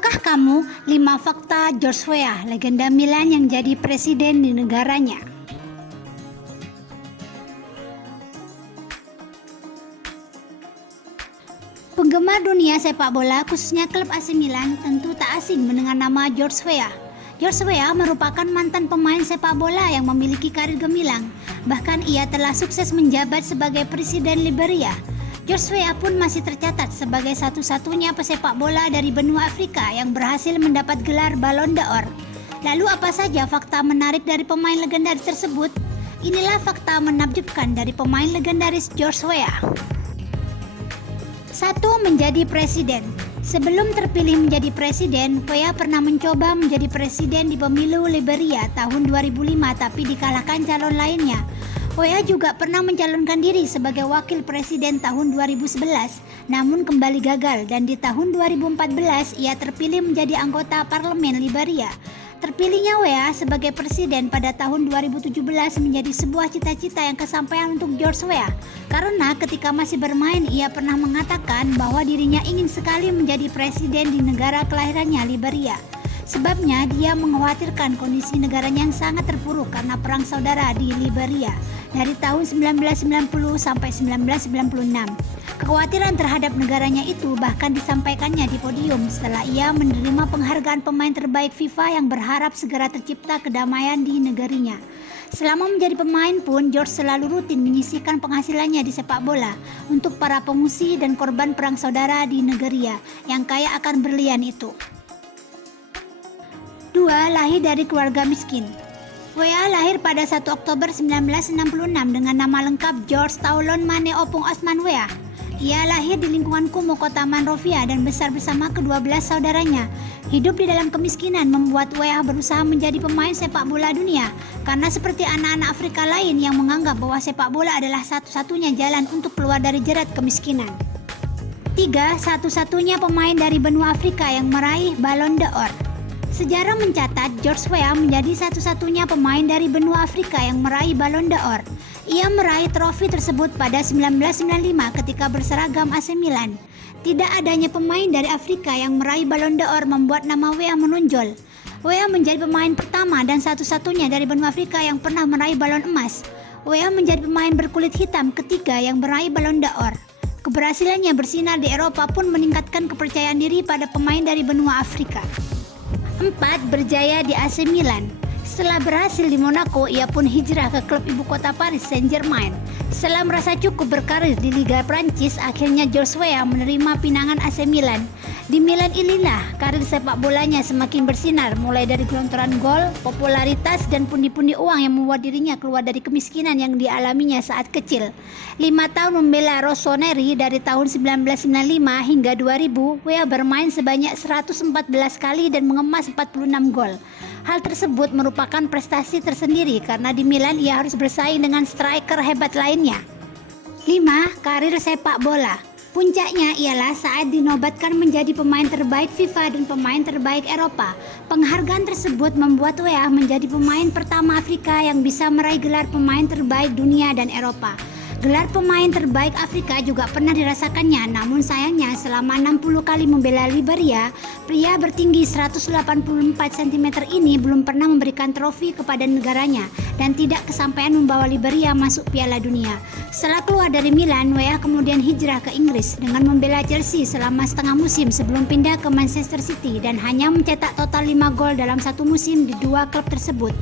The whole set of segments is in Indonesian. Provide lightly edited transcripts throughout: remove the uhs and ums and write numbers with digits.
Tahukah kamu 5 fakta George Weah, legenda Milan yang jadi presiden di negaranya? Penggemar dunia sepak bola, khususnya klub AC Milan, tentu tak asing mendengar nama George Weah. George Weah merupakan mantan pemain sepak bola yang memiliki karir gemilang. Bahkan ia telah sukses menjabat sebagai presiden Liberia. George Weah pun masih tercatat sebagai satu-satunya pesepak bola dari benua Afrika yang berhasil mendapat gelar Ballon d'Or. Lalu apa saja fakta menarik dari pemain legendaris tersebut? Inilah fakta menakjubkan dari pemain legendaris George Weah. 1. Menjadi presiden. Sebelum terpilih menjadi presiden, Weah pernah mencoba menjadi presiden di pemilu Liberia tahun 2005 tapi dikalahkan calon lainnya. Weah juga pernah mencalonkan diri sebagai wakil presiden tahun 2011, namun kembali gagal dan di tahun 2014 ia terpilih menjadi anggota parlemen Liberia. Terpilihnya Weah sebagai presiden pada tahun 2017 menjadi sebuah cita-cita yang kesampaian untuk George Weah, karena ketika masih bermain ia pernah mengatakan bahwa dirinya ingin sekali menjadi presiden di negara kelahirannya Liberia. Sebabnya dia mengkhawatirkan kondisi negaranya yang sangat terpuruk karena perang saudara di Liberia dari tahun 1990 sampai 1996. Kekhawatiran terhadap negaranya itu bahkan disampaikannya di podium setelah ia menerima penghargaan pemain terbaik FIFA yang berharap segera tercipta kedamaian di negerinya. Selama menjadi pemain pun, George selalu rutin menyisihkan penghasilannya di sepak bola untuk para pengungsi dan korban perang saudara di negeria yang kaya akan berlian itu. 2. Lahir dari keluarga miskin. Weah lahir pada 1 Oktober 1966 dengan nama lengkap George Taulon Mane Opung Osman Weah. Ia lahir di lingkungan kumuh kota Monrovia dan besar bersama ke-12 saudaranya. Hidup di dalam kemiskinan membuat Weah berusaha menjadi pemain sepak bola dunia, karena seperti anak-anak Afrika lain yang menganggap bahwa sepak bola adalah satu-satunya jalan untuk keluar dari jerat kemiskinan. 3. Satu-satunya pemain dari benua Afrika yang meraih Ballon d'Or. Sejarah mencatat George Weah menjadi satu-satunya pemain dari benua Afrika yang meraih Ballon d'Or. Ia meraih trofi tersebut pada 1995 ketika berseragam AC Milan. Tidak adanya pemain dari Afrika yang meraih Ballon d'Or membuat nama Weah menonjol. Weah menjadi pemain pertama dan satu-satunya dari benua Afrika yang pernah meraih balon emas. Weah menjadi pemain berkulit hitam ketiga yang meraih Ballon d'Or. Keberhasilannya bersinar di Eropa pun meningkatkan kepercayaan diri pada pemain dari benua Afrika. 4. Berjaya di AC Milan. Setelah berhasil di Monaco, ia pun hijrah ke klub ibu kota Paris Saint-Germain. Setelah merasa cukup berkarir di Liga Prancis, akhirnya George Weah menerima pinangan AC Milan. Di Milan inilah karir sepak bolanya semakin bersinar, mulai dari gelontoran gol, popularitas, dan pundi-pundi uang yang membuat dirinya keluar dari kemiskinan yang dialaminya saat kecil. 5 tahun membela Rossoneri dari tahun 1995 hingga 2000, Weah bermain sebanyak 114 kali dan mengemas 46 gol. Hal tersebut merupakan prestasi tersendiri karena di Milan ia harus bersaing dengan striker hebat lainnya. 5. Karir sepak bola. Puncaknya ialah saat dinobatkan menjadi pemain terbaik FIFA dan pemain terbaik Eropa. Penghargaan tersebut membuat Weah menjadi pemain pertama Afrika yang bisa meraih gelar pemain terbaik dunia dan Eropa. Gelar pemain terbaik Afrika juga pernah dirasakannya, namun sayangnya selama 60 kali membela Liberia, pria bertinggi 184 cm ini belum pernah memberikan trofi kepada negaranya dan tidak kesampaian membawa Liberia masuk Piala Dunia. Setelah keluar dari Milan, Weah kemudian hijrah ke Inggris dengan membela Chelsea selama setengah musim sebelum pindah ke Manchester City dan hanya mencetak total 5 gol dalam satu musim di dua klub tersebut.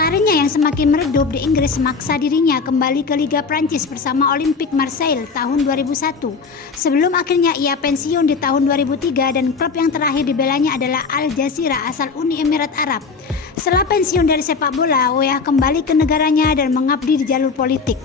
Karirnya yang semakin meredup di Inggris memaksa dirinya kembali ke Liga Prancis bersama Olympique Marseille tahun 2001. Sebelum akhirnya ia pensiun di tahun 2003 dan klub yang terakhir dibelanya adalah Al Jazeera asal Uni Emirat Arab. Setelah pensiun dari sepak bola, Weah kembali ke negaranya dan mengabdi di jalur politik.